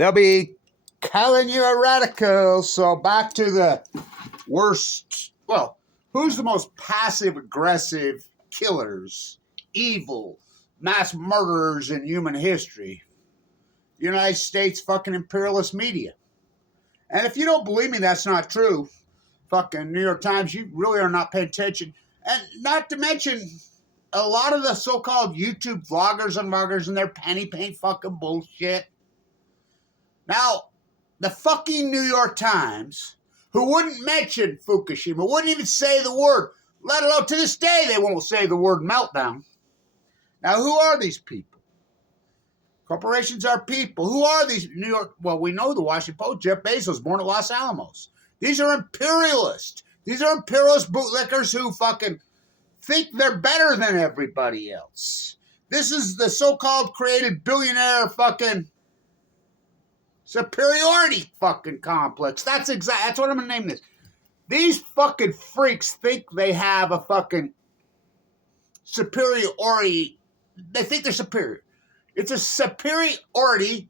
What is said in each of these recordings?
they'll be calling you a radical. So back to the worst. Well, who's the most passive aggressive killers, evil, mass murderers in human history? United States fucking imperialist media. And if you don't believe me, that's not true. Fucking New York Times, you really are not paying attention. And not to mention a lot of the so-called YouTube vloggers and vloggers and their penny paint fucking bullshit. Now, the fucking New York Times, who wouldn't mention Fukushima, wouldn't even say the word, let alone to this day they won't say the word meltdown. Now, who are these people? Corporations are people. Who are these New York? Well, we know the Washington Post. Jeff Bezos, born at Los Alamos. These are imperialists. These are imperialist bootlickers who fucking think they're better than everybody else. This is the so-called created billionaire fucking superiority fucking complex. That's what I'm gonna name this. These fucking freaks think they have a fucking superiority. They think they're superior. It's a superiority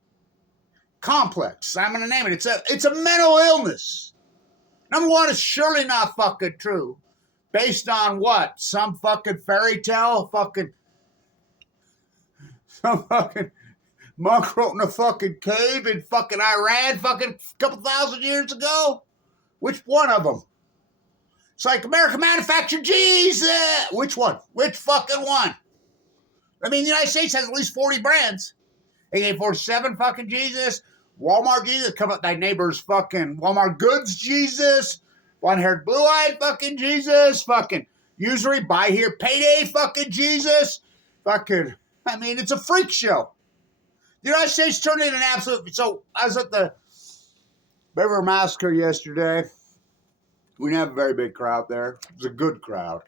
complex. I'm gonna name it. It's a mental illness. Number one, is surely not fucking true. Based on what? Some fucking fairy tale? Some fucking monk wrote in a fucking cave in fucking Iran fucking a couple thousand years ago? Which one of them? It's like American manufactured Jesus. Which one? Which fucking one? I mean, the United States has at least 40 brands. AK-47 fucking Jesus. Walmart Jesus. Come up thy neighbor's fucking Walmart goods Jesus. One-haired blue-eyed fucking Jesus. Fucking usury, buy here, payday fucking Jesus. Fucking, I mean, it's a freak show. The United States turned into an absolute... So, I was at the River Massacre yesterday. We didn't have a very big crowd there. It was a good crowd.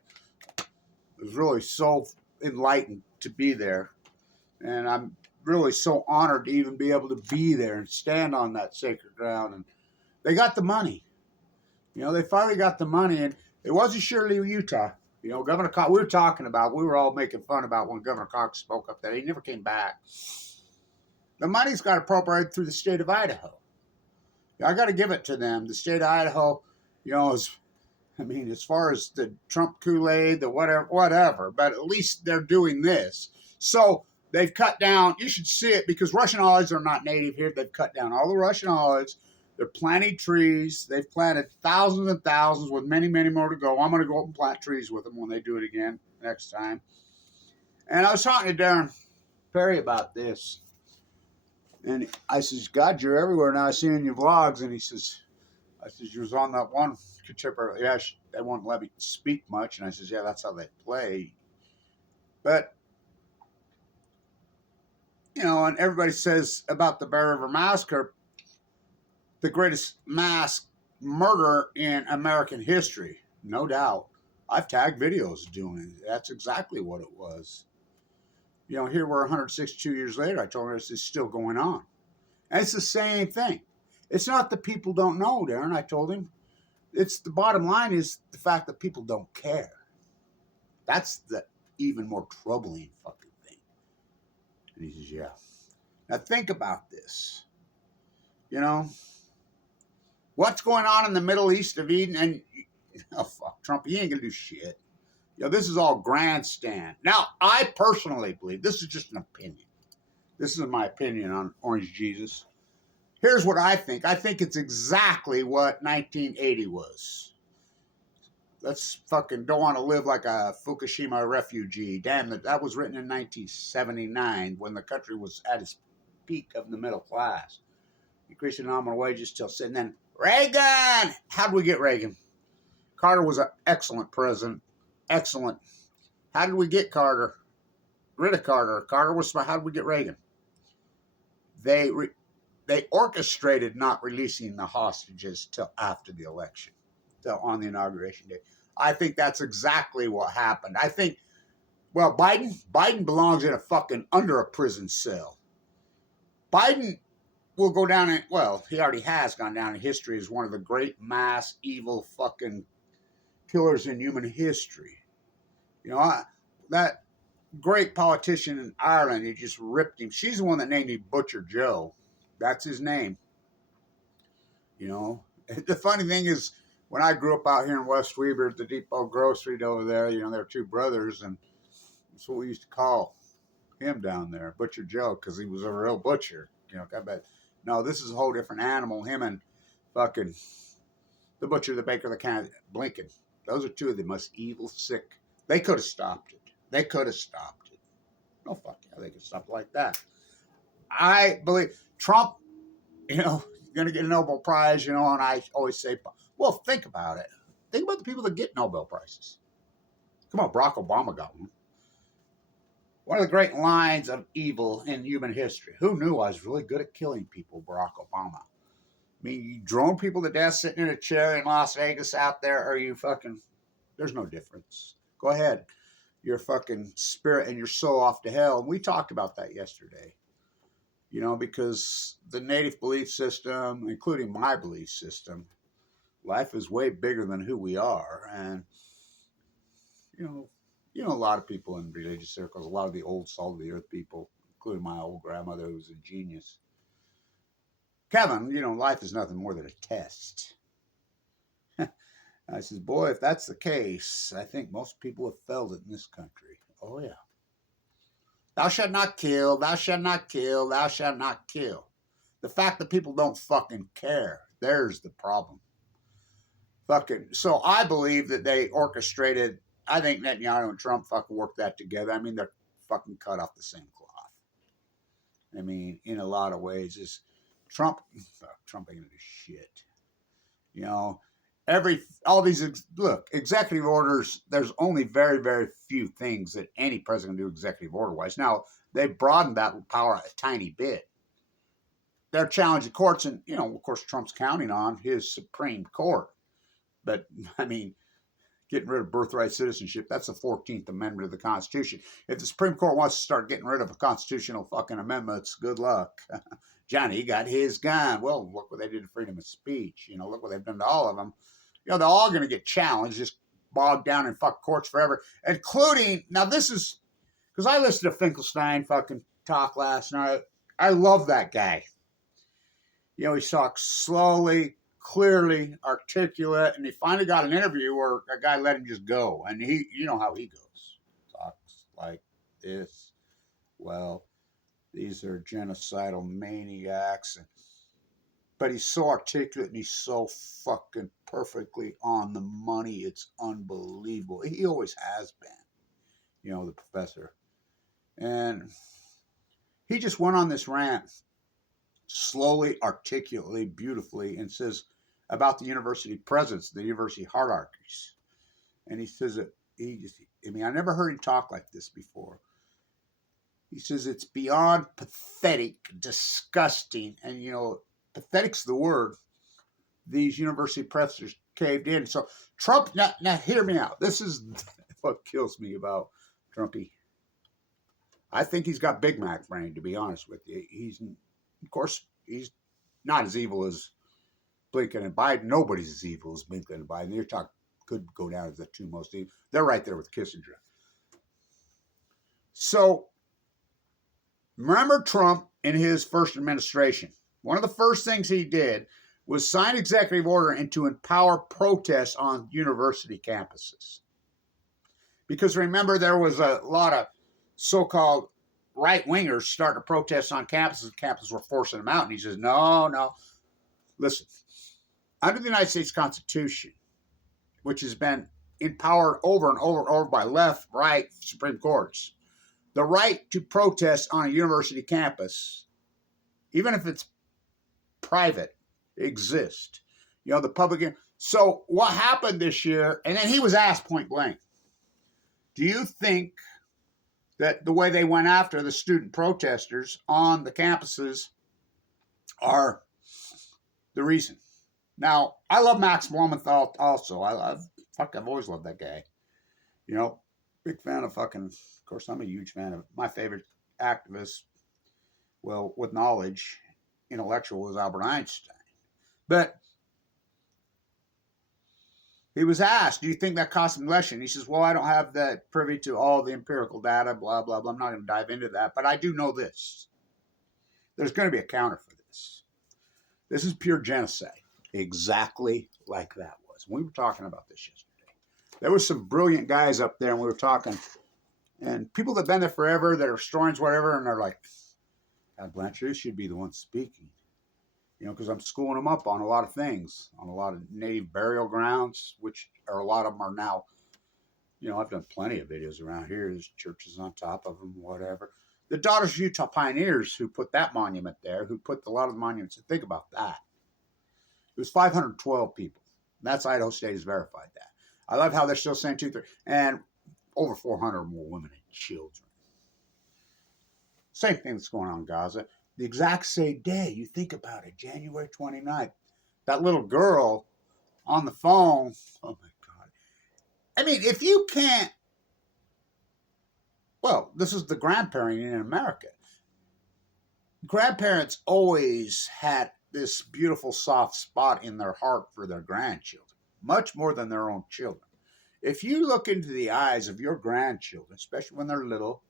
It was really so enlightened to be there. And I'm really so honored to even be able to be there and stand on that sacred ground. And they got the money. You know, they finally got the money. And it wasn't Shirley, Utah. You know, Governor Cox, we were all making fun about when Governor Cox spoke up there. He never came back. The money's got appropriated through the state of Idaho. I got to give it to them. The state of Idaho, you know, as far as the Trump Kool-Aid, the whatever, but at least they're doing this. So they've cut down, you should see it, because Russian olives are not native here. They've cut down all the Russian olives. They're planting trees. They've planted thousands and thousands with many, many more to go. I'm going to go up and plant trees with them when they do it again next time. And I was talking to Darren Perry about this. And I says, God, you're everywhere now. I see you in your vlogs. And he says, you was on that one contemporary. Yeah, they won't let me speak much. And I says, yeah, that's how they play. But, you know, and everybody says about the Bear River Massacre, the greatest mass murder in American history. No doubt. I've tagged videos doing it. That's exactly what it was. You know, here we're 162 years later. I told her this is still going on. And it's the same thing. It's not that people don't know, Darren. I told him. It's the bottom line is the fact that people don't care. That's the even more troubling fucking thing. And he says, yeah. Now think about this. You know, what's going on in the Middle East of Eden? And, oh, fuck, Trump, he ain't going to do shit. You know, this is all grandstand. Now, I personally believe, this is just an opinion. This is my opinion on Orange Jesus. Here's what I think. I think it's exactly what 1980 was. Let's fucking don't want to live like a Fukushima refugee. Damn, that was written in 1979 when the country was at its peak of the middle class. Increasing nominal wages till, and then Reagan. How'd we get Reagan? Carter was an excellent president. Excellent. How did we get Carter? Rid of Carter. Carter was, how did we get Reagan? They orchestrated not releasing the hostages till after the election, till on the inauguration day. I think that's exactly what happened. I think, well, Biden belongs in a fucking under a prison cell. Biden will go down in, well, he already has gone down in history as one of the great mass evil fucking killers in human history. You know, that great politician in Ireland, he just ripped him. She's the one that named him Butcher Joe. That's his name. You know, the funny thing is, when I grew up out here in West Weber at the Depot Grocery over there, you know, there were two brothers, and that's what we used to call him down there, Butcher Joe, because he was a real butcher. You know, I bet. No, this is a whole different animal. Him and fucking the butcher, the baker, the can Blinken. Those are two of the most evil, sick. They could have stopped it. They could have stopped it. No, fuck yeah, they could stop it like that. I believe Trump, you know, going to get a Nobel Prize, you know, and I always say, well, think about it. Think about the people that get Nobel Prizes. Come on, Barack Obama got one. One of the great lines of evil in human history. Who knew I was really good at killing people, Barack Obama? I mean, you drone people to death sitting in a chair in Las Vegas out there, or you fucking, there's no difference. Go ahead. Your fucking spirit and your soul off to hell. And we talked about that yesterday. You know, because the native belief system, including my belief system, life is way bigger than who we are. And, you know, a lot of people in religious circles, a lot of the old salt of the earth people, including my old grandmother, who was a genius. Kevin, you know, life is nothing more than a test. I says, boy, if that's the case, I think most people have failed it in this country. Oh, yeah. Thou shalt not kill, thou shalt not kill, thou shalt not kill. The fact that people don't fucking care, there's the problem. Fucking, so I believe that they orchestrated, I think Netanyahu and Trump fucking worked that together. I mean, they're fucking cut off the same cloth. I mean, in a lot of ways, is Trump ain't gonna do shit. You know, all these, look, executive orders, there's only very, very few things that any president can do executive order wise. Now, they've broadened that power a tiny bit. They're challenging courts, and, you know, of course, Trump's counting on his Supreme Court. But, I mean, getting rid of birthright citizenship, that's the 14th Amendment of the Constitution. If the Supreme Court wants to start getting rid of constitutional fucking amendments, good luck. Johnny got his gun. Well, look what they did to freedom of speech. You know, look what they've done to all of them. You know, they're all going to get challenged, just bogged down in fuck courts forever, including, now this is, because I listened to Finkelstein fucking talk last night. I love that guy. You know, he talks slowly, clearly, articulate, and he finally got an interview where a guy let him just go. And he, you know how he goes. Talks like this. Well, these are genocidal maniacs. But he's so articulate and he's so fucking perfectly on the money. It's unbelievable. He always has been, you know, the professor. And he just went on this rant slowly, articulately, beautifully, and says about the university presidents, the university hierarchies. And he says that I never heard him talk like this before. He says it's beyond pathetic, disgusting, and, you know, pathetic's the word. These university professors caved in. So Trump, now hear me out. This is what kills me about Trumpy. I think he's got Big Mac brain, to be honest with you. Of course, he's not as evil as Blinken and Biden. Nobody's as evil as Blinken and Biden. Your talk could go down as the two most evil. They're right there with Kissinger. So, remember Trump in his first administration. One of the first things he did was sign executive order and to empower protests on university campuses. Because remember, there was a lot of so-called right-wingers starting to protest on campuses. Campuses were forcing them out. And he says, no. Listen, under the United States Constitution, which has been empowered over and over by left, right, Supreme Courts, the right to protest on a university campus, even if it's private, exists. You know, the public. So what happened this year, and then he was asked point blank, do you think that the way they went after the student protesters on the campuses are the reason? Now, I love Max Blumenthal also. I've always loved that guy. You know, big fan of of course, I'm a huge fan of my favorite activist, well, with knowledge, intellectual, was Albert Einstein. But he was asked, do you think that cost him election? He says, well, I don't have that privy to all the empirical data, blah, blah, blah. I'm not going to dive into that. But I do know this. There's going to be a counter for this. This is pure genocide. Exactly like that was. We were talking about this yesterday. There was some brilliant guys up there, and we were talking, and people that have been there forever, that are historians, whatever, and they're like, God, Blanchard should be the one speaking. You know, because I'm schooling them up on a lot of things, on a lot of native burial grounds, which are a lot of them are now, you know, I've done plenty of videos around here. There's churches on top of them, whatever. The Daughters of Utah Pioneers who put that monument there, who put a lot of the monuments, think about that. It was 512 people. That's Idaho State has verified that. I love how they're still saying 2-3, and over 400 more women and children. Same thing that's going on in Gaza. The exact same day, you think about it, January 29th, that little girl on the phone, oh my God. I mean, if you can't, well, this is the grandparenting in America. Grandparents always had this beautiful soft spot in their heart for their grandchildren, much more than their own children. If you look into the eyes of your grandchildren, especially when they're little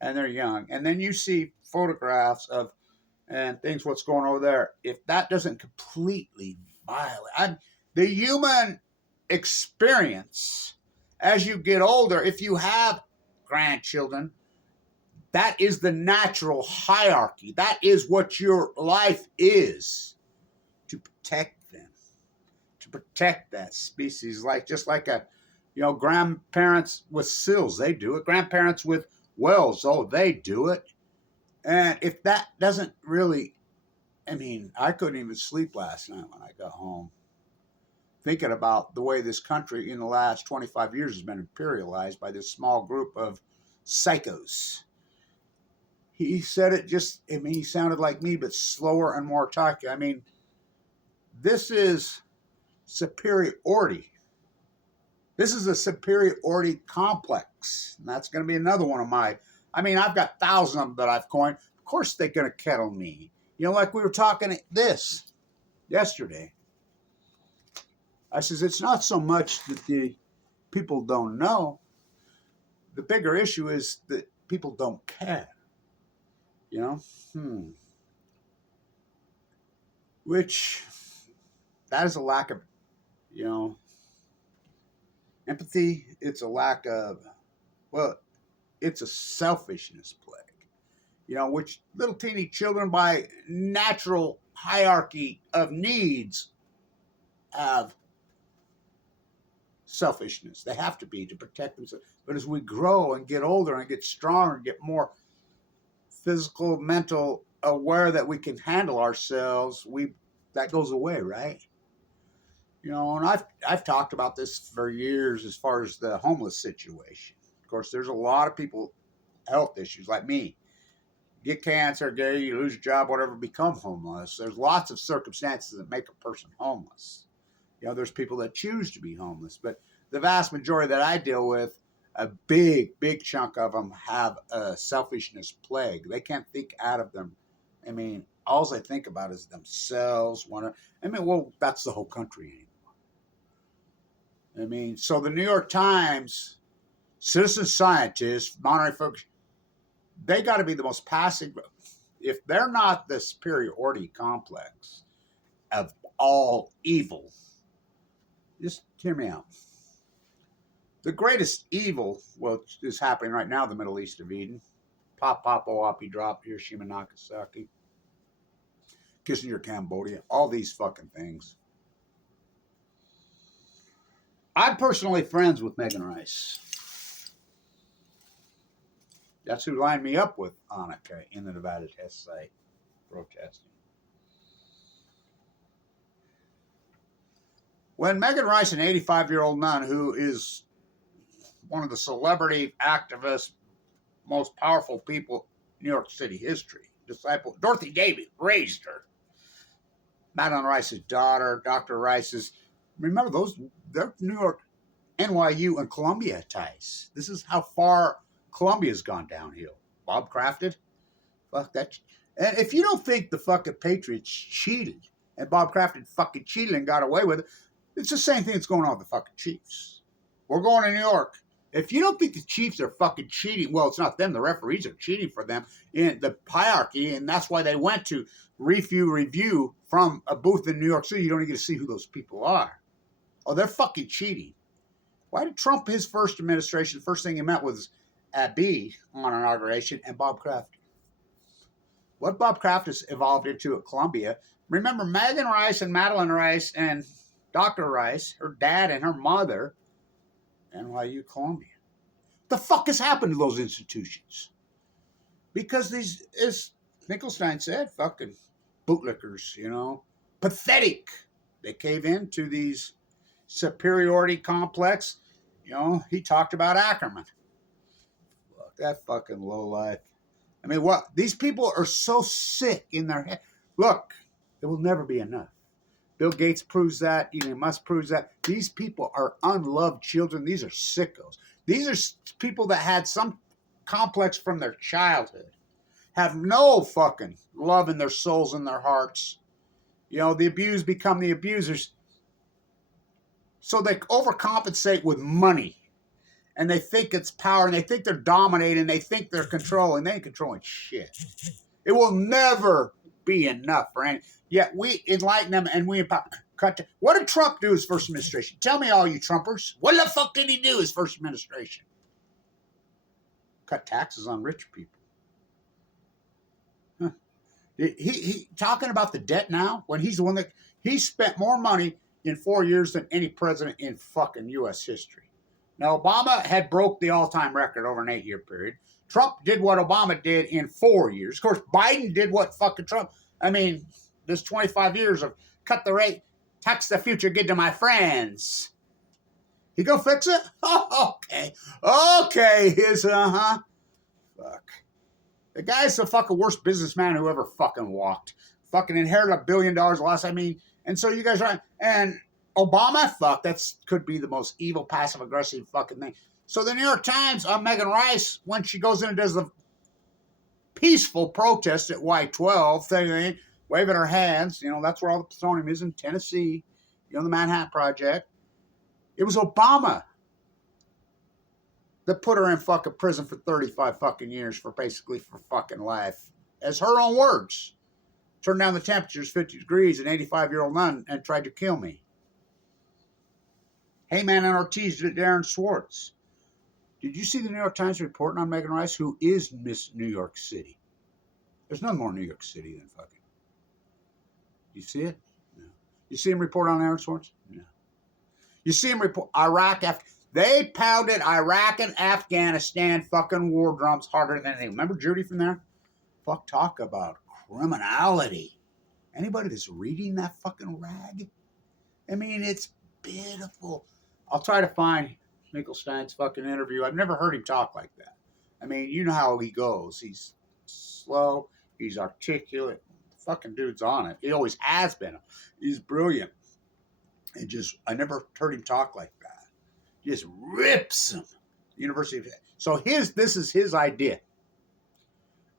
and they're young, and then you see photographs of and things, what's going over there, if that doesn't completely violate the human experience as you get older, if you have grandchildren, that is the natural hierarchy. That is what your life is, to protect them, to protect that species. Like just like a, you know, grandparents with sills, they do it. Grandparents with wells, oh, they do it. And if that doesn't really, I mean, I couldn't even sleep last night when I got home, thinking about the way this country in the last 25 years has been imperialized by this small group of psychos. He said it just, I mean, he sounded like me, but slower and more talky. I mean, this is superiority. This is a superiority complex. And that's going to be another one of my, I mean, I've got thousands of them that I've coined. Of course they're going to kettle me. You know, like we were talking this yesterday. I says, it's not so much that the people don't know. The bigger issue is that people don't care. You know? Which, that is a lack of, you know, empathy. It's a lack of, well, it's a selfishness plague. You know, which little teeny children by natural hierarchy of needs have selfishness. They have to be to protect themselves. But as we grow and get older and get stronger and get more physical, mental aware that we can handle ourselves, that goes away, right? You know, and I've talked about this for years as far as the homeless situation. Of course, there's a lot of people, health issues like me. Get cancer, you lose your job, whatever, become homeless. There's lots of circumstances that make a person homeless. You know, there's people that choose to be homeless, but the vast majority that I deal with, a big, big chunk of them have a selfishness plague. They can't think out of them. I mean, all they think about is themselves. Well, that's the whole country anymore. I mean, so the New York Times, citizen scientists, Monterey folks, they got to be the most passive. If they're not the superiority complex of all evil, just hear me out. The greatest evil, well, is happening right now in the Middle East of Eden. Pop, Oapi, drop, Hiroshima, Nagasaki, Kissinger, Cambodia, all these fucking things. I'm personally friends with Megan Rice. That's who lined me up with Annika in the Nevada test site protesting. When Megan Rice, an 85-year-old nun who is one of the celebrity activists, most powerful people in New York City history, disciple, Dorothy Davy raised her. Madeline Rice's daughter, Dr. Rice's, remember those, they're New York, NYU, and Columbia ties. This is how far Columbia's gone downhill. Bob Crafted, fuck that. And if you don't think the fucking Patriots cheated, and Bob Crafted fucking cheated and got away with it, it's the same thing that's going on with the fucking Chiefs. We're going to New York. If you don't think the Chiefs are fucking cheating, well, it's not them. The referees are cheating for them in the hierarchy, and that's why they went to review from a booth in New York City, you don't even get to see who those people are. Oh, they're fucking cheating. Why did Trump, his first administration, first thing he met was Abiy on inauguration and Bob Kraft? What Bob Kraft has evolved into at Columbia. Remember Megan Rice and Madeline Rice and Dr. Rice, her dad and her mother, NYU Columbia. The fuck has happened to those institutions? Because these, as Finkelstein said, fucking bootlickers, you know, pathetic. They cave into these superiority complex. You know, he talked about Ackerman. Look, that fucking lowlife. I mean, what? These people are so sick in their head. Look, it will never be enough. Bill Gates proves that. Elon Musk proves that. These people are unloved children. These are sickos. These are people that had some complex from their childhood, have no fucking love in their souls and their hearts. You know, the abused become the abusers. So they overcompensate with money. And they think it's power, and they think they're dominating, and they think they're controlling. They ain't controlling shit. It will never be enough for any. Yet we enlighten them, and we empower. What did Trump do his first administration? Tell me, all you Trumpers. What the fuck did he do his first administration? Cut taxes on rich people. Huh. He talking about the debt now, when he's the one that he spent more money in 4 years than any president in fucking U.S. history. Now, Obama had broke the all-time record over an 8-year period. Trump did what Obama did in 4 years. Of course, Biden did what fucking Trump. I mean, this 25 years of cut the rate, tax the future, give to my friends. He go fix it? Oh, okay. Okay, fuck. The guy's the fucking worst businessman who ever fucking walked. Fucking inherited $1 billion loss. I mean, and so you guys are, and Obama, fuck, that's could be the most evil, passive-aggressive fucking thing. So the New York Times on Megan Rice, when she goes in and does the peaceful protest at Y12 thing, waving her hands, you know, that's where all the plutonium is in Tennessee, you know, the Manhattan Project. It was Obama that put her in fucking prison for 35 fucking years for fucking life. As her own words. Turned down the temperatures 50 degrees, an 85-year-old nun, and tried to kill me. Heyman and Ortiz did Darren Schwartz. Did you see the New York Times reporting on Megan Rice, who is Miss New York City? There's none more New York City than fucking. You see it? No. You see him report on Darren Schwartz? No. You see him report Iraq after. They pounded Iraq and Afghanistan fucking war drums harder than anything. Remember Judy from there? Fuck, talk about criminality. Anybody that's reading that fucking rag? I mean, it's pitiful. I'll try to find Finkelstein's fucking interview. I've never heard him talk like that. I mean, you know how he goes. He's slow. He's articulate. The fucking dude's on it. He always has been. He's brilliant. I never heard him talk like that. He just rips him. University of. So this is his idea.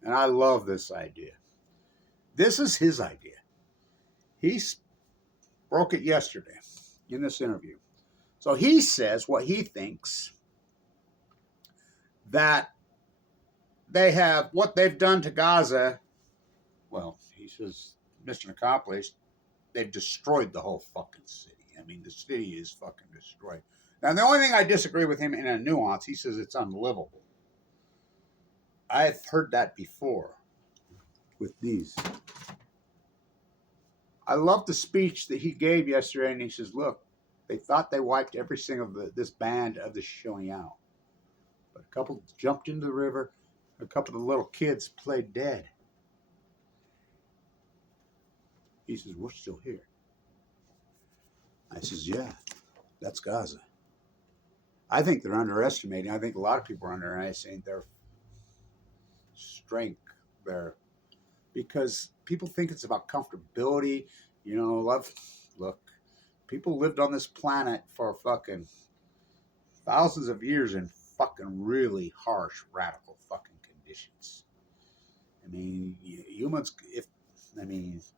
And I love this idea. This is his idea. He broke it yesterday in this interview. So he says what he thinks that what they've done to Gaza, well, he says, mission accomplished, they've destroyed the whole fucking city. I mean, the city is fucking destroyed. Now, the only thing I disagree with him in a nuance, he says it's unlivable. I've heard that before with these. I love the speech that he gave yesterday, and he says, look, they thought they wiped every single this band of the showing out. But a couple jumped into the river. A couple of the little kids played dead. He says, we're still here. I says, yeah, that's Gaza. I think they're underestimating. I think a lot of people are underestimating their strength there. Because people think it's about comfortability, you know, love. Look, people lived on this planet for fucking thousands of years in fucking really harsh, radical fucking conditions. I mean, humans,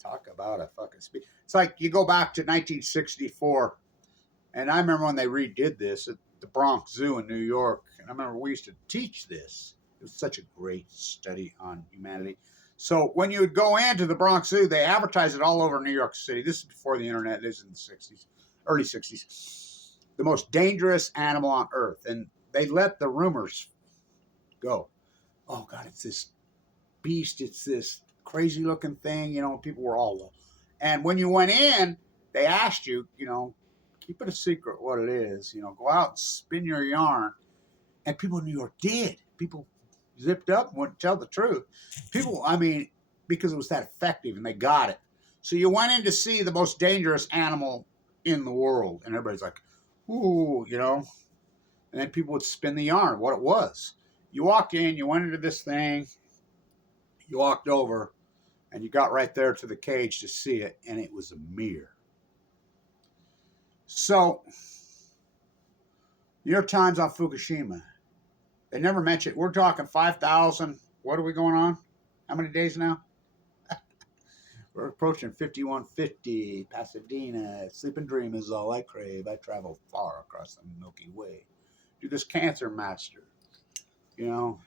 talk about a fucking speed. It's like you go back to 1964, and I remember when they redid this at the Bronx Zoo in New York, and I remember we used to teach this. It was such a great study on humanity. So when you would go into the Bronx Zoo, they advertised it all over New York City. This is before the internet. This is in the 60s, early 60s. The most dangerous animal on earth. And they let the rumors go. Oh, God, it's this beast. It's this crazy looking thing. You know, people were all. And when you went in, they asked you, you know, keep it a secret what it is. You know, go out and spin your yarn. And people in New York did. People zipped up and wouldn't tell the truth. People, I mean, because it was that effective and they got it. So you went in to see the most dangerous animal in the world. And everybody's like, ooh, you know. And then people would spin the yarn, what it was. You walked in, you went into this thing, you walked over, and you got right there to the cage to see it, and it was a mirror. So, New York Times on Fukushima. They never mentioned, we're talking 5,000. What are we going on? How many days now? We're approaching 5150. Pasadena. Sleep and dream is all I crave. I travel far across the Milky Way. Do this cancer master. You know,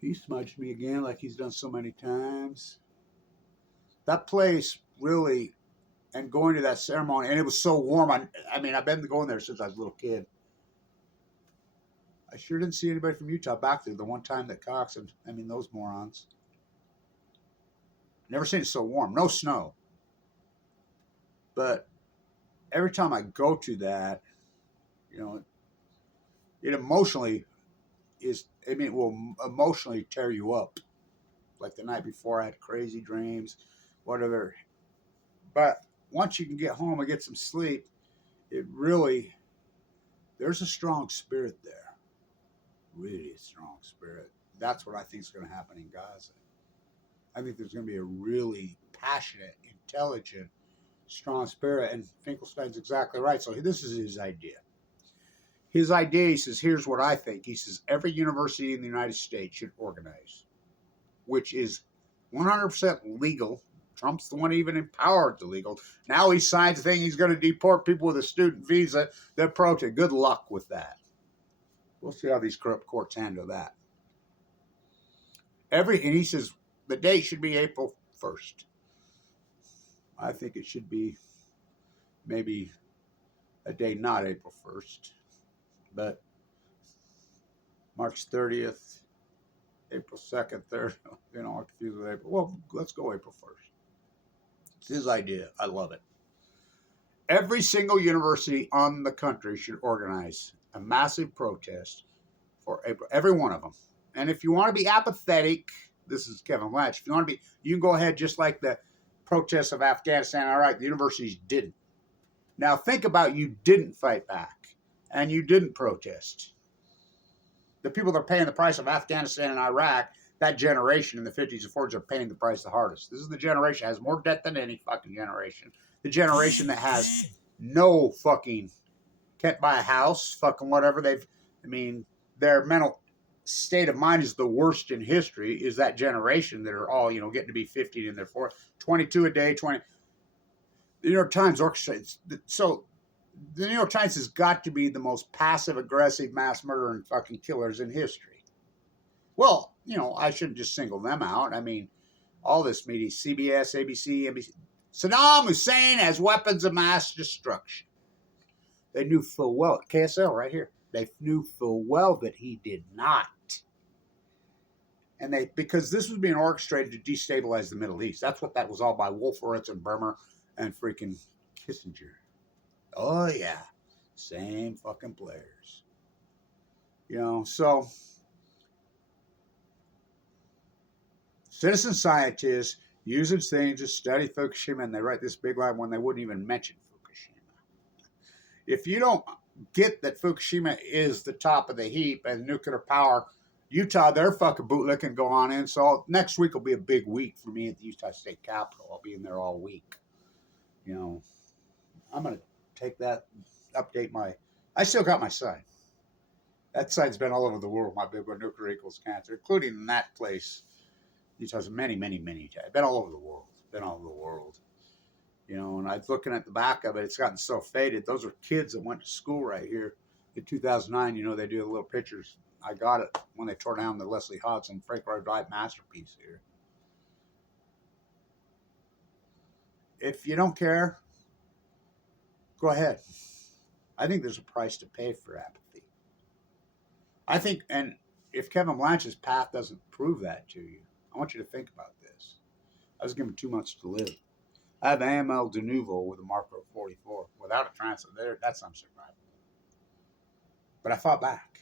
he smudged me again like he's done so many times. That place really, and going to that ceremony, and it was so warm. I mean, I've been going there since I was a little kid. I sure didn't see anybody from Utah back there the one time that Cox and, I mean, those morons. Never seen it so warm. No snow. But every time I go to that, you know, it emotionally is, I mean, it will emotionally tear you up. Like the night before, I had crazy dreams, whatever. But once you can get home and get some sleep, it really, there's a strong spirit there. Really strong spirit. That's what I think is going to happen in Gaza. I think there's going to be a really passionate, intelligent, strong spirit. And Finkelstein's exactly right. So this is his idea. His idea, he says, here's what I think. He says, every university in the United States should organize, which is 100% legal. Trump's the one who even empowered the legal. Now he signs a thing, he's going to deport people with a student visa that protest. Good luck with that. We'll see how these corrupt courts handle that. And he says the date should be April 1st. I think it should be maybe a day not April 1st, but March 30th, April 2nd, 3rd. You know, I'm confused with April. Well, let's go April 1st. It's his idea. I love it. Every single university on the country should organize a massive protest for April. Every one of them. And if you want to be apathetic, this is Kevin Latch. If you want to be, you can go ahead just like the protests of Afghanistan. All right, the universities didn't. Now think about you didn't fight back and you didn't protest. The people that are paying the price of Afghanistan and Iraq, that generation in the 50s and 40s are paying the price the hardest. This is the generation that has more debt than any fucking generation. The generation that has no fucking, can't buy a house, fucking whatever they've, I mean, their mental state of mind is the worst in history, is that generation that are all, you know, getting to be 50 in their 40s, 22 a day, 20. The New York Times orchestrates. So the New York Times has got to be the most passive, aggressive mass murder and fucking killers in history. Well, you know, I shouldn't just single them out. I mean, all this media, CBS, ABC, NBC. Saddam Hussein has weapons of mass destruction. They knew full well, KSL right here, they knew full well that he did not. And because this was being orchestrated to destabilize the Middle East. That's what that was all by Wolfowitz and Bremer and freaking Kissinger. Oh, yeah. Same fucking players. You know, so citizen scientists using things to study Fukushima, and they write this big line when they wouldn't even mention Fukushima. If you don't get that Fukushima is the top of the heap and nuclear power, Utah, their fucking bootlick can go on in. So next week will be a big week for me at the Utah State Capitol. I'll be in there all week. You know, I'm going to take that, update I still got my sign. That sign's been all over the world, my big one, nuclear equals cancer, including in that place. Utah's many, many, many times. Been all over the world. You know, and I was looking at the back of it. It's gotten so faded. Those are kids that went to school right here in 2009. You know, they do the little pictures. I got it when they tore down the Leslie Hodgson Frank Lloyd Wright masterpiece here. if you don't care, go ahead. I think there's a price to pay for apathy. I think, and if Kevin Blanch's path doesn't prove that to you, I want you to think about this. I was given 2 months to live. I have AML de novo with a marker of 44. Without a transplant, that's unsurvivable. But I fought back.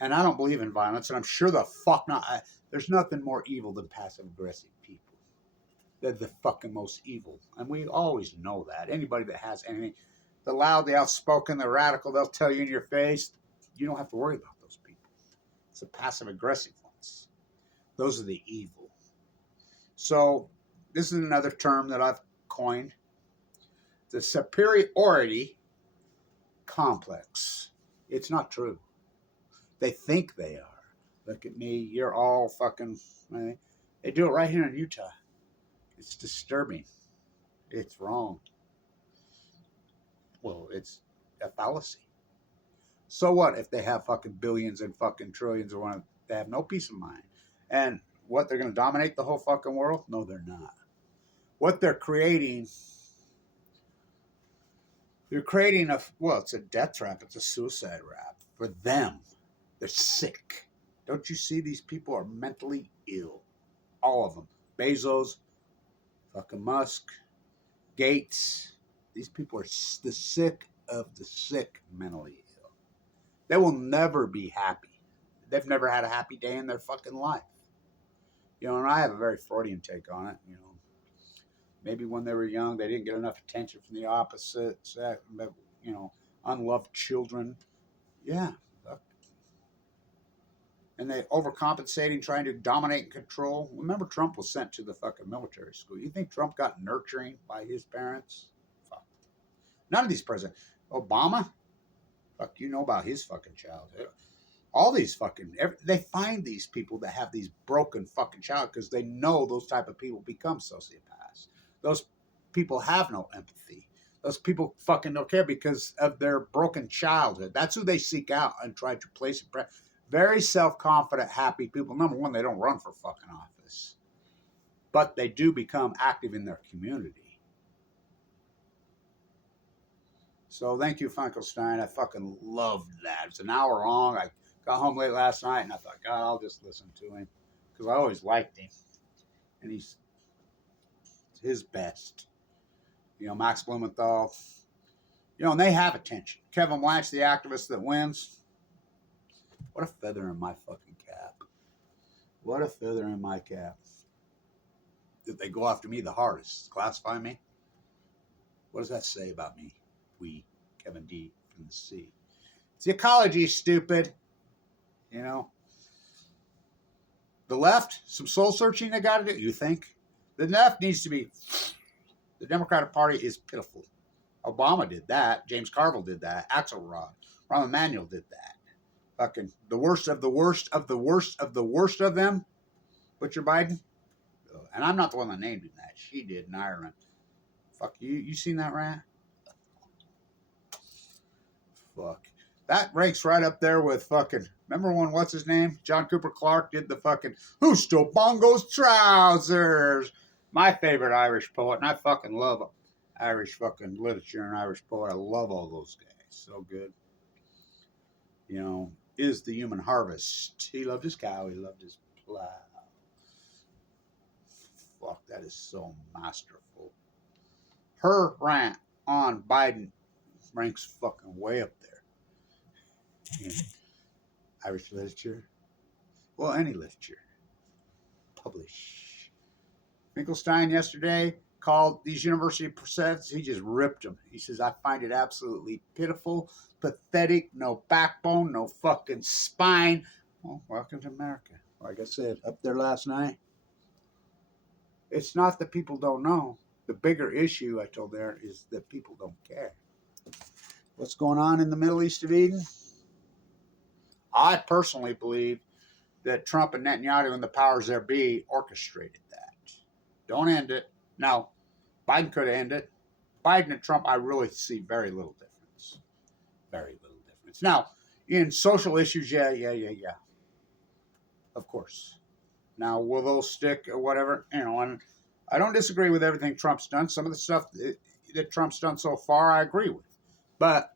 And I don't believe in violence, and I'm sure the fuck not. There's nothing more evil than passive aggressive people. They're the fucking most evil. And we always know that. Anybody that has anything, the loud, the outspoken, the radical, they'll tell you in your face, you don't have to worry about those people. It's the passive aggressive ones. Those are the evil. So this is another term that I've coined. The superiority complex. It's not true. They think they are. Look at me. You're all fucking... They do it right here in Utah. It's disturbing. It's wrong. Well, it's a fallacy. So what if they have fucking billions and fucking trillions or one? They have no peace of mind. And what, they're going to dominate the whole fucking world? No, they're not. What they're creating it's a death trap. It's a suicide rap for them. They're sick. Don't you see these people are mentally ill? All of them. Bezos, fucking Musk, Gates. These people are the sick of the sick mentally ill. They will never be happy. They've never had a happy day in their fucking life. You know, and I have a very Freudian take on it. You know, maybe when they were young, they didn't get enough attention from the opposite sex, you know, unloved children. Yeah. And they overcompensating, trying to dominate and control. Remember, Trump was sent to the fucking military school. You think Trump got nurturing by his parents? Fuck. None of these presidents. Obama? Fuck, you know about his fucking childhood. All these fucking... They find these people that have these broken fucking child because they know those type of people become sociopaths. Those people have no empathy. Those people fucking don't care because of their broken childhood. That's who they seek out and try to place in very self-confident, happy people. Number one, they don't run for fucking office. But they do become active in their community. So thank you, Funkelstein. I fucking loved that. It's an hour long. I got home late last night and I thought, God, I'll just listen to him. Because I always liked him. And he's his best. You know, Max Blumenthal. You know, and they have attention. Kevin Blanch, the activist that wins. What a feather in my fucking cap. What a feather in my cap. Did they go after me the hardest? Classify me? What does that say about me? We, Kevin D. from the sea. It's the ecology, stupid. You know? The left, some soul searching they got to do, you think? The left needs to be... The Democratic Party is pitiful. Obama did that. James Carville did that. Axelrod. Rahm Emanuel did that. Fucking the worst of the worst of the worst of the worst of them. Butcher Biden. And I'm not the one that named him that. She did in Ireland. Fuck you. You seen that rat? Fuck. That ranks right up there with fucking... Remember when, what's his name? John Cooper Clarke did the fucking... Who stole Bongo's trousers? My favorite Irish poet. And I fucking love Irish fucking literature and Irish poet. I love all those guys. So good. You know... Is the human harvest. He loved his cow. He loved his plow. Fuck, that is so masterful. Her rant on Biden ranks fucking way up there. In Irish literature. Well, any literature. Publish. Finkelstein yesterday called these university professors. He just ripped them. He says, I find it absolutely pitiful, pathetic, no backbone, no fucking spine. Well, welcome to America. Like I said, up there last night. It's not that people don't know. The bigger issue, I told there, is that people don't care. What's going on in the Middle East of Eden? I personally believe that Trump and Netanyahu and the powers there be orchestrated that. Don't end it. Now, Biden could end it. Biden and Trump, I really see very little difference. Very little difference. Now, in social issues, yeah. Of course. Now, will those stick or whatever? You know, and I don't disagree with everything Trump's done. Some of the stuff that Trump's done so far, I agree with. But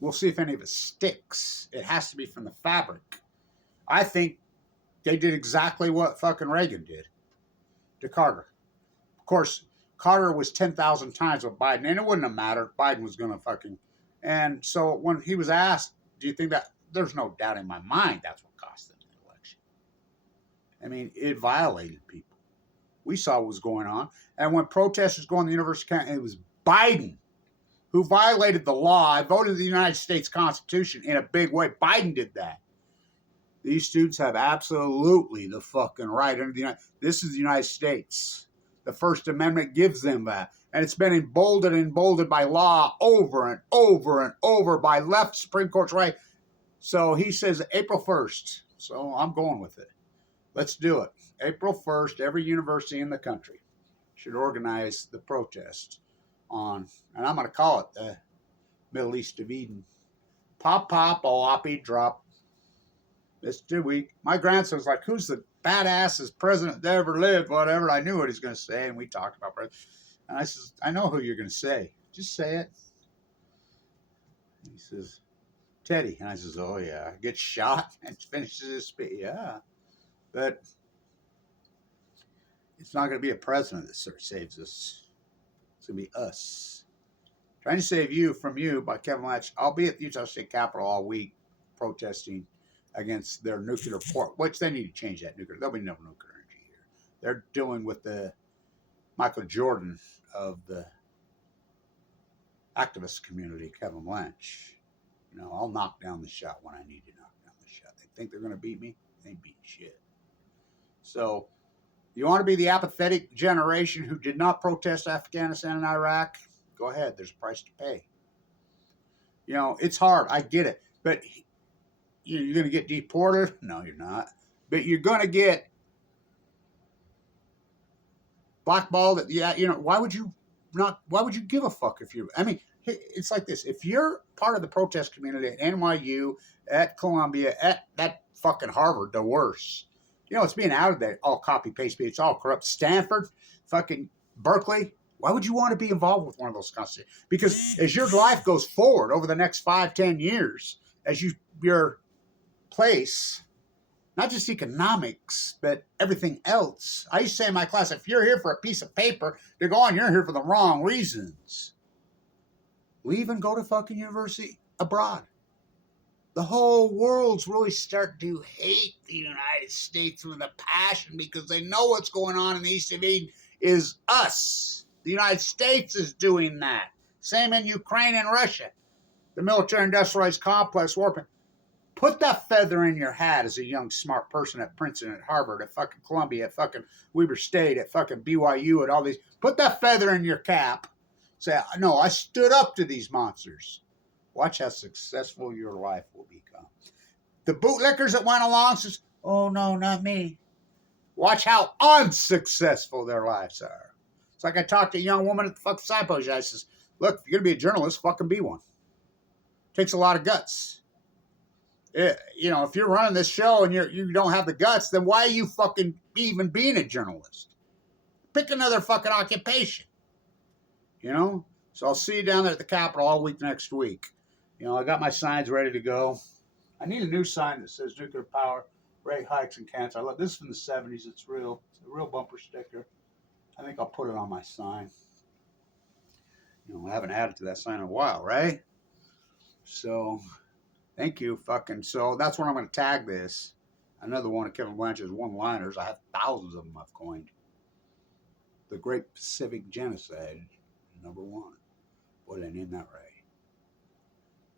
we'll see if any of it sticks. It has to be from the fabric. I think they did exactly what fucking Reagan did to Carter. Of course, Carter was 10,000 times with Biden, and it wouldn't have mattered. Biden was going to fucking... And so when he was asked, do you think that... There's no doubt in my mind that's what cost them the election. I mean, it violated people. We saw what was going on. And when protesters go on the University of Canada, it was Biden who violated the law. I voted the United States Constitution in a big way. Biden did that. These students have absolutely the fucking right under the United... This is the United States. The First Amendment gives them that. And it's been emboldened by law over and over and over by left Supreme Court's right. So he says April 1st. So I'm going with it. Let's do it. April 1st, every university in the country should organize the protest on, and I'm going to call it the Middle East of Eden. Pop, pop, oppie, drop. Mr. Week. My grandson was like, who's the badassest president that ever lived, whatever. I knew what he was going to say, and we talked about president. And I says, I know who you're going to say. Just say it. He says, Teddy. And I says, oh, yeah. Gets shot and finishes his speech. Yeah. But it's not going to be a president that saves us. It's going to be us. Trying to Save You from You by Kevin Latch. I'll be at the Utah State Capitol all week protesting against their nuclear port, which they need to change that nuclear. There'll be no nuclear energy here. They're dealing with the Michael Jordan of the activist community, Kevin Blanch. You know, I'll knock down the shot when I need to knock down the shot. They think they're going to beat me? They ain't beating shit. So, you want to be the apathetic generation who did not protest Afghanistan and Iraq? Go ahead. There's a price to pay. You know, it's hard. I get it. But you're going to get deported? No, you're not. But you're going to get blackballed. Yeah, you know, why would you give a fuck if you... I mean, it's like this. If you're part of the protest community at NYU, at Columbia, at that fucking Harvard, the worst. You know, it's being outed that all copy-paste, it's all corrupt. Stanford, fucking Berkeley. Why would you want to be involved with one of those constitutions? Because as your life goes forward over the next 5-10 years, as your place, not just economics, but everything else. I used to say in my class, if you're here for a piece of paper, you're here for the wrong reasons. Leave and go to fucking university abroad. The whole world's really starting to hate the United States with a passion because they know what's going on in the East of Eden is us. The United States is doing that. Same in Ukraine and Russia. The military-industrialized complex warping. Put that feather in your hat as a young, smart person at Princeton, at Harvard, at fucking Columbia, at fucking Weber State, at fucking BYU, at all these. Put that feather in your cap. Say, no, I stood up to these monsters. Watch how successful your life will become. The bootlickers that went along says, oh, no, not me. Watch how unsuccessful their lives are. It's like I talked to a young woman at the fucking signpost. I says, look, if you're going to be a journalist, fucking be one. Takes a lot of guts. You know, if you're running this show and you don't have the guts, then why are you fucking even being a journalist? Pick another fucking occupation. You know? So I'll see you down there at the Capitol all week next week. You know, I got my signs ready to go. I need a new sign that says nuclear power, rate hikes, and cancer. I love this from the 70s. It's real. It's a real bumper sticker. I think I'll put it on my sign. You know, I haven't added to that sign in a while, right? So, thank you, fucking. So that's where I'm going to tag this. Another one of Kevin Blanch's one-liners. I have thousands of them I've coined. The Great Pacific Genocide, #1. Boy, they named that right.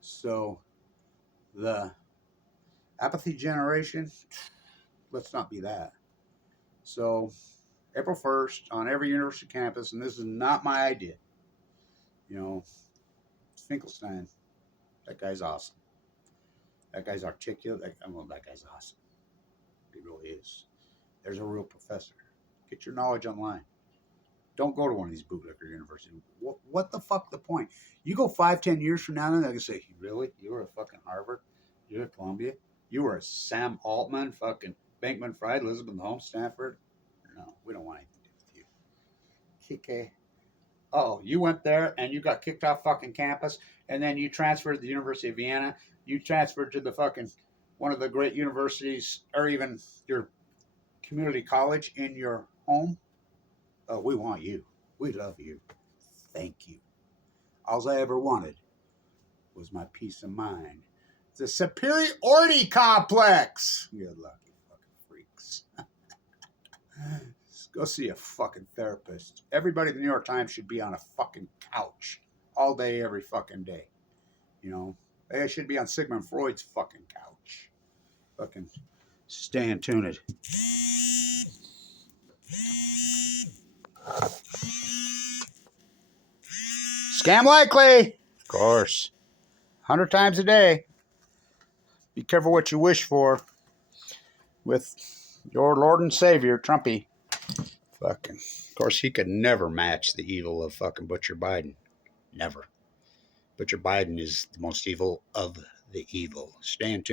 So, the apathy generation, let's not be that. So, April 1st on every university campus, and this is not my idea. You know, Finkelstein, that guy's awesome. That guy's articulate. That guy's awesome. He really is. There's a real professor. Get your knowledge online. Don't go to one of these bootlicker universities. What the fuck the point? You go 5-10 years from now, and they're going to say, really? You were at fucking Harvard? You were at Columbia? You were a Sam Altman, fucking Bankman Fried, Elizabeth Holmes, Stanford? No, we don't want anything to do with you. Okay. Oh, you went there and you got kicked off fucking campus, and then you transferred to the University of Vienna. You transferred to the fucking one of the great universities, or even your community college in your home. Oh, we want you. We love you. Thank you. All I ever wanted was my peace of mind. The superiority complex. Good lucky fucking freaks. Go see a fucking therapist. Everybody at the New York Times should be on a fucking couch all day, every fucking day. You know, they should be on Sigmund Freud's fucking couch. Fucking stay tuned. Scam likely. Of course. 100 times a day. Be careful what you wish for with your Lord and Savior, Trumpy. Fucking. Of course, he could never match the evil of fucking Butcher Biden. Never. Butcher Biden is the most evil of the evil. Stay tuned.